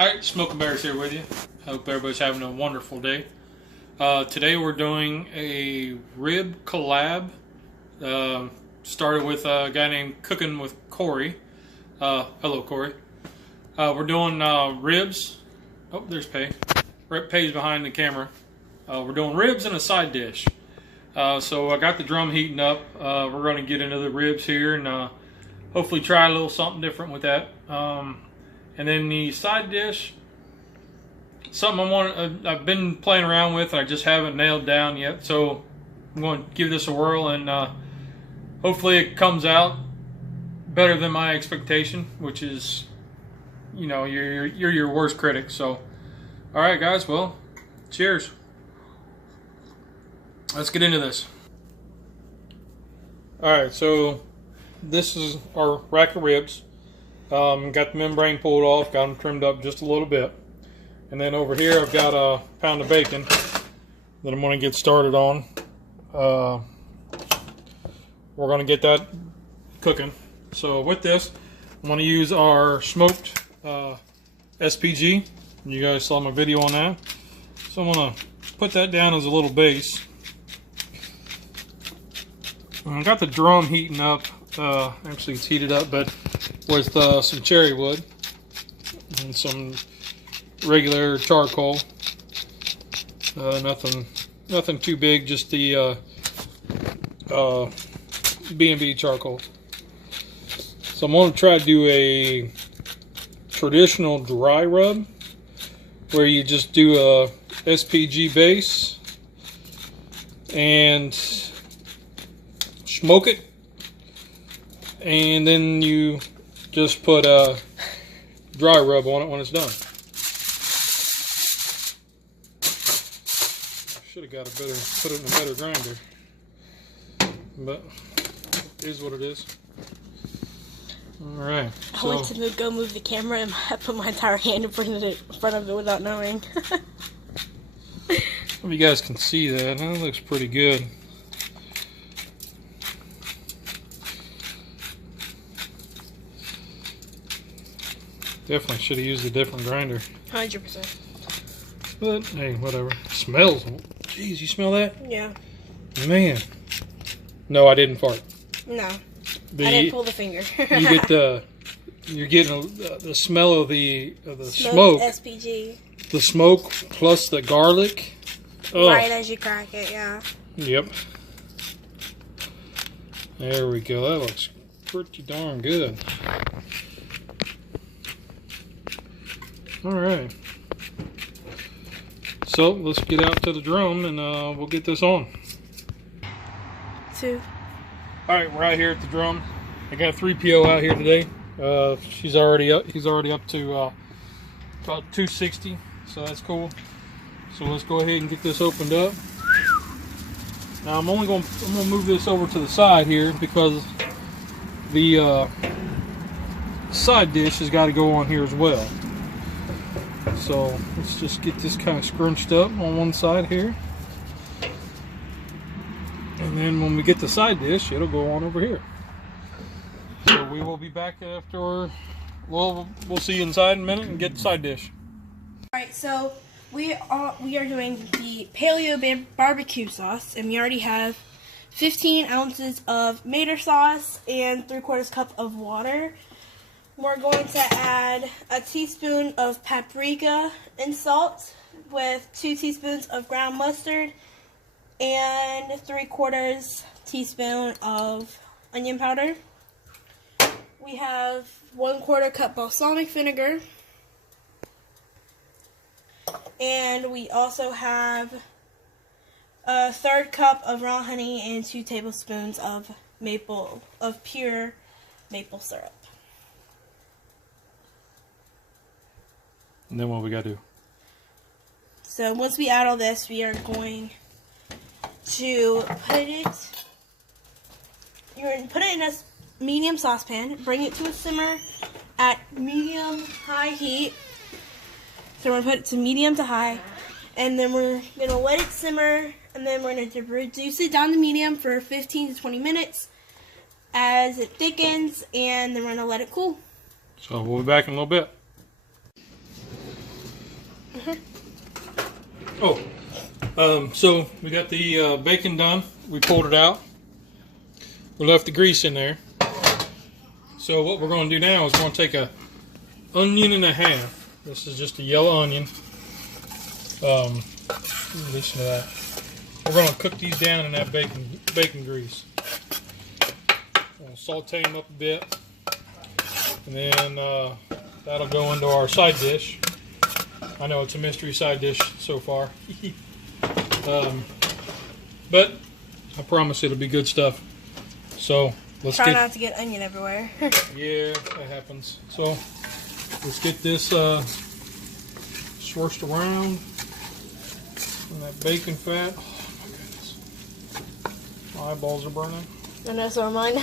Alright, Smoking Bears here with you. Hope everybody's having a wonderful day. Today we're doing a rib collab. Started with a guy named Cooking with Corey. Hello, Corey. We're doing ribs. Oh, there's Pay. Pay's behind the camera. We're doing ribs and a side dish. So I got the drum heating up. We're going to get into the ribs here and hopefully try a little something different with that. And then the side dish, something I've been playing around with, I just haven't nailed down yet. So I'm going to give this a whirl, and hopefully it comes out better than my expectation, which is, you know, you're your worst critic. So, all right, guys. Well, cheers. Let's get into this. All right, so this is our rack of ribs. Got the membrane pulled off, got them trimmed up just a little bit. And then over here I've got a pound of bacon that I'm going to get started on. We're going to get that cooking. So with this, I'm going to use our smoked SPG. You guys saw my video on that. So I'm going to put that down as a little base. And I got the drum heating up. Actually it's heated up, but with some cherry wood and some regular charcoal. Nothing too big, just the B&B charcoal. So I'm going to try to do a traditional dry rub where you just do a SPG base and smoke it, and then you just put a dry rub on it when it's done. Should have put it in a better grinder, but it is what it is. All right. I went to go move the camera and I put my entire hand in front of it without knowing. If you guys can see that, that looks pretty good. Definitely should have used a different grinder. 100%. But hey, whatever. It smells. Jeez, you smell that? Yeah. Man. No, I didn't fart. No. I didn't pull the finger. You're getting the smell of the smoke. SPG. The smoke plus the garlic. Oh. Right as you crack it, yeah. Yep. There we go. That looks pretty darn good. Alright, so let's get out to the drum and we'll get this on. Alright, we're out here at the drum. I got 3PO out here today. He's already up to about 260, so that's cool. So let's go ahead and get this opened up. Now I'm gonna move this over to the side here because the side dish has got to go on here as well. So let's just get this kind of scrunched up on one side here. And then when we get the side dish, it'll go on over here. So we will be back after, we'll see you inside in a minute and get the side dish. Alright, so we are doing the paleo barbecue sauce, and we already have 15 ounces of Mater sauce and 3/4 cup of water. We're going to add a teaspoon of paprika and salt with 2 teaspoons of ground mustard and 3/4 teaspoon of onion powder. We have 1/4 cup balsamic vinegar. And we also have a 1/3 cup of raw honey and 2 tablespoons of pure maple syrup. And then what we gotta do? So once we add all this, we are going to you're going to put it in a medium saucepan, bring it to a simmer at medium-high heat. So we're going to put it to medium to high, and then we're going to let it simmer, and then we're going to reduce it down to medium for 15 to 20 minutes as it thickens, and then we're going to let it cool. So we'll be back in a little bit. So we got the bacon done. We pulled it out. We left the grease in there. So what we're going to do now is we're going to take a onion and a half. This is just a yellow onion. Listen to that. We're going to cook these down in that bacon grease. We'll saute them up a bit, and then that'll go into our side dish. I know it's a mystery side dish so far, but I promise it'll be good stuff. So let's try not to get onion everywhere. Yeah, that happens. So let's get this swirled around in that bacon fat. Oh my goodness, my eyeballs are burning. I know, so are mine.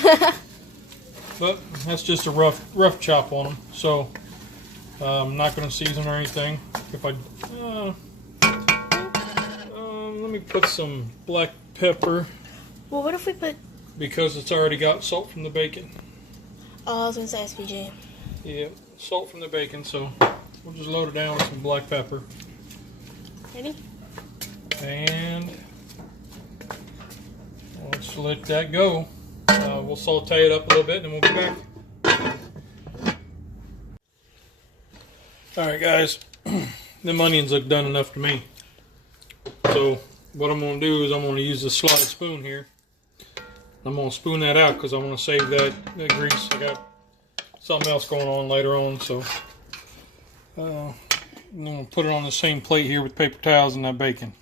But that's just a rough chop on them. So I'm not going to season or anything. If I let me put some black pepper. Well, what if we put? Because it's already got salt from the bacon. Oh, I was going to say SPG. Yeah, salt from the bacon. So we'll just load it down with some black pepper. Ready? And let's let that go. We'll saute it up a little bit, and then we'll be back. Alright guys, them onions look done enough to me. So what I'm going to do is I'm going to use the slide spoon here. I'm going to spoon that out because I want to save that grease. I got something else going on later on, so I'm going to put it on the same plate here with paper towels and that bacon.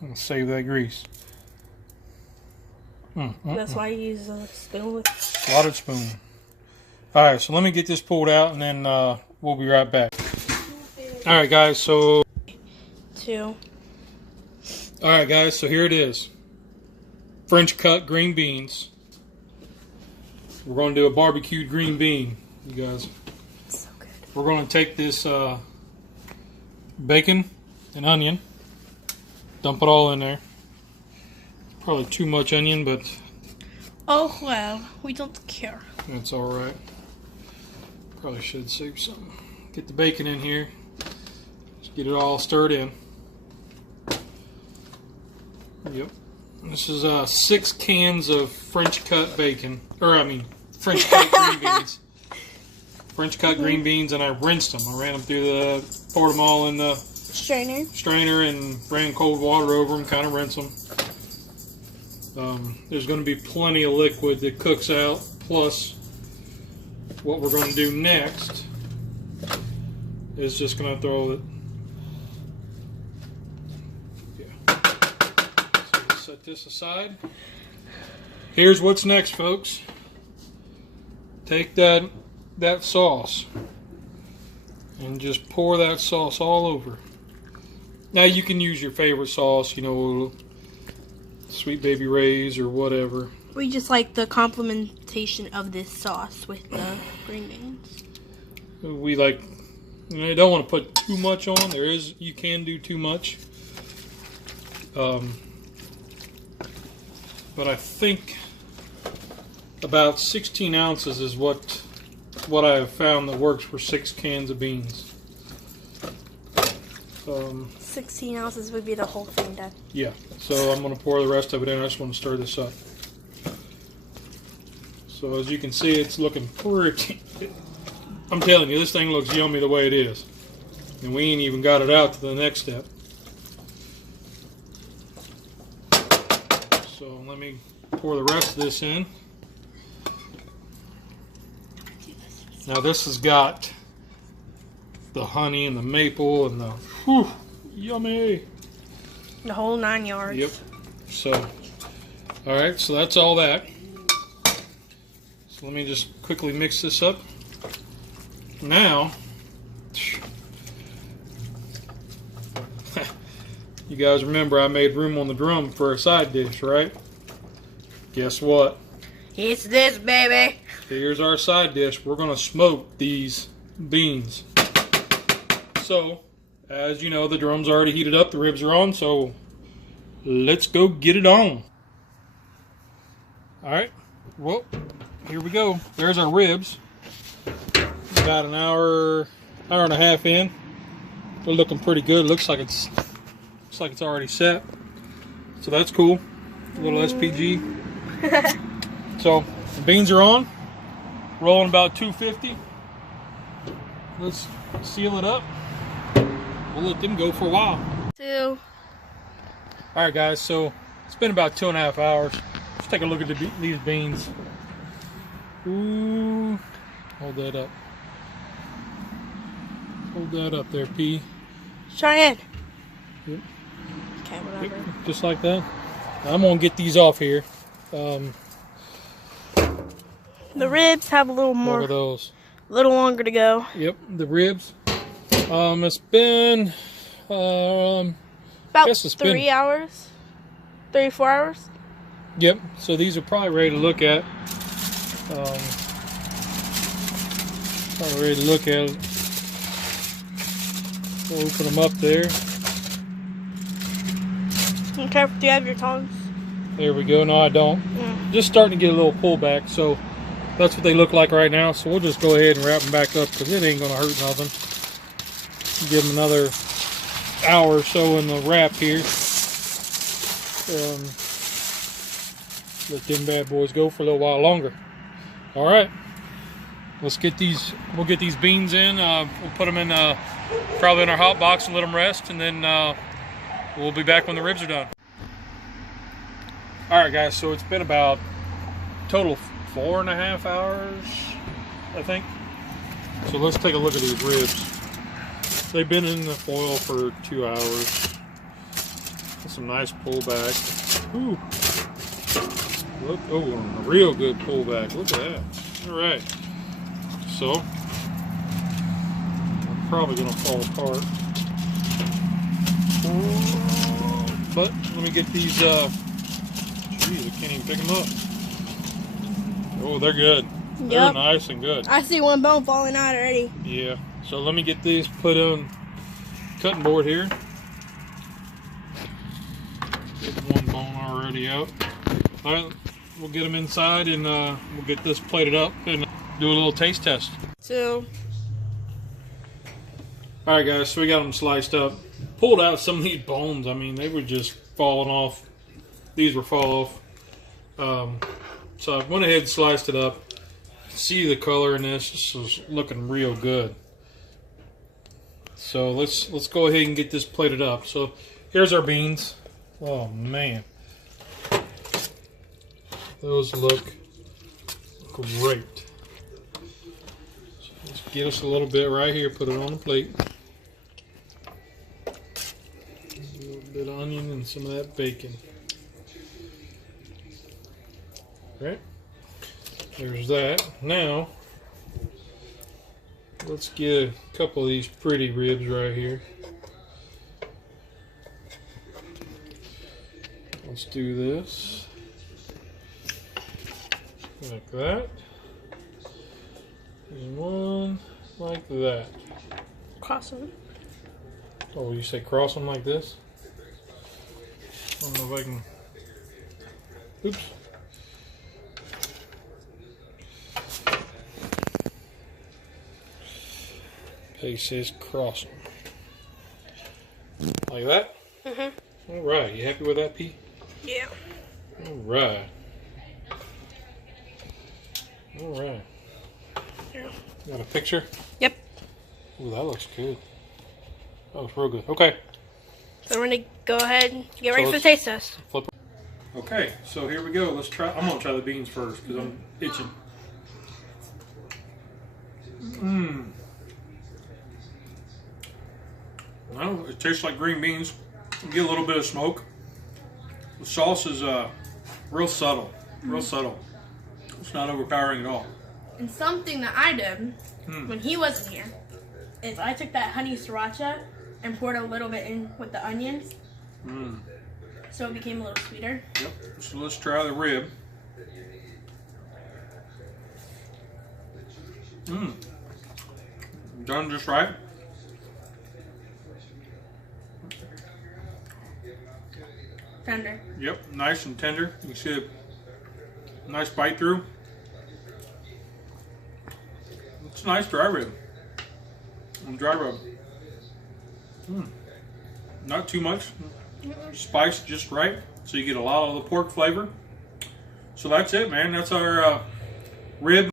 And save that grease. That's why you use a spoon with Slotted spoon. Alright, so let me get this pulled out and then we'll be right back. Alright guys, so two. Alright guys, so here it is. French cut green beans. We're going to do a barbecued green bean, you guys. So good. We're going to take this bacon and onion, dump it all in there. Probably too much onion, but oh well, we don't care. that's alright. Probably should save some. Get the bacon in here. Just get it all stirred in. Yep. This is 6 cans of French cut bacon. French cut green beans. French cut green beans, and I rinsed them. I ran them through poured them all in the strainer and ran cold water over them, kind of rinse them. There's going to be plenty of liquid that cooks out, plus what we're going to do next is just going to throw it. Yeah. So we'll set this aside. Here's what's next, folks. Take that sauce and just pour that sauce all over. Now you can use your favorite sauce, you know, Sweet Baby Ray's or whatever. We just like the complementation of this sauce with the green beans. We like, you don't want to put too much on. You can do too much. But I think about 16 ounces is what I have found that works for 6 cans of beans. 16 ounces would be the whole thing, Dad. Yeah, so I'm going to pour the rest of it in. I just want to stir this up. So as you can see, it's looking pretty... I'm telling you, this thing looks yummy the way it is. And we ain't even got it out to the next step. So let me pour the rest of this in. Now this has got the honey and the maple and the... Whew, yummy! The whole 9 yards. Yep. So, alright, so that's all that. So let me just quickly mix this up. Now, you guys remember I made room on the drum for a side dish, right? Guess what? It's this, baby! Here's our side dish. We're going to smoke these beans. So, as you know, the drum's already heated up, the ribs are on, so let's go get it on. Alright, well, here we go. There's our ribs. About an hour and a half in. They're looking pretty good. Looks like it's already set. So that's cool. A little SPG. So the beans are on. Rolling about 250. Let's seal it up. We'll let them go for a while. Two. All right, guys. So it's been about 2.5 hours. Let's take a look at these beans. Ooh, hold that up. Hold that up there, P. Cheyenne. Yep. Okay, whatever. Yep, just like that. I'm gonna get these off here. The ribs have a little Look more, at those. a little longer to go. Yep, the ribs. It's been About guess it's 3 hours, 3 4 hours. Yep. So these are probably ready to look at. Probably ready to look at it. We'll open them up there. Okay, do you have your tongs? There we go. No, I don't. Just starting to get a little pullback, so that's what they look like right now. So we'll just go ahead and wrap them back up because it ain't gonna hurt nothing. Give them another hour or so in the wrap here. Let them bad boys go for a little while longer. All right, let's get these. We'll get these beans in. We'll put them in probably in our hot box and let them rest, and then we'll be back when the ribs are done. All right, guys. So it's been about total 4.5 hours, I think. So let's take a look at these ribs. They've been in the foil for 2 hours. Some nice pullback. Ooh. Look, oh, a real good pullback. Look at that. All right. So, I'm probably going to fall apart. But let me get these, geez, I can't even pick them up. Oh, they're good. Yep. They're nice and good. I see one bone falling out already. Yeah. So let me get these put on cutting board here. Get one bone already out. All right, we'll get them inside and we'll get this plated up and do a little taste test. So, all right, guys. So we got them sliced up. Pulled out some of these bones. I mean, they were just falling off. These were fall off. So I went ahead and sliced it up. See the color in this. This is looking real good. So let's go ahead and get this plated up. So here's our beans. Oh man, those look great. So let's get us a little bit right here. Put it on the plate. A little bit of onion and some of that bacon. Right. There's that. Now, let's get a couple of these pretty ribs right here. Let's do this. Like that. And one like that. cross them. Oh, you say cross them like this? I don't know if I can. Oops. It says cross them. Like that? Mm-hmm. Alright, you happy with that, P? Yeah. Alright. Alright. Yeah. Got a picture? Yep. Ooh, that looks good. That looks real good. Okay. So we're gonna go ahead and get ready for the let's taste test. Flip. Okay, so here we go. Let's try. I'm gonna try the beans first because I'm itching. Well, it tastes like green beans. You get a little bit of smoke. The sauce is real subtle. Real subtle. It's not overpowering at all. And something that I did when he wasn't here is I took that honey sriracha and poured a little bit in with the onions. So it became a little sweeter. Yep. So let's try the rib. Done just right. Tender. Yep, nice and tender. You see a nice bite through. It's a nice dry rib. Dry rub. Not too much. Spice just right, so you get a lot of the pork flavor. So that's it, man. That's our rib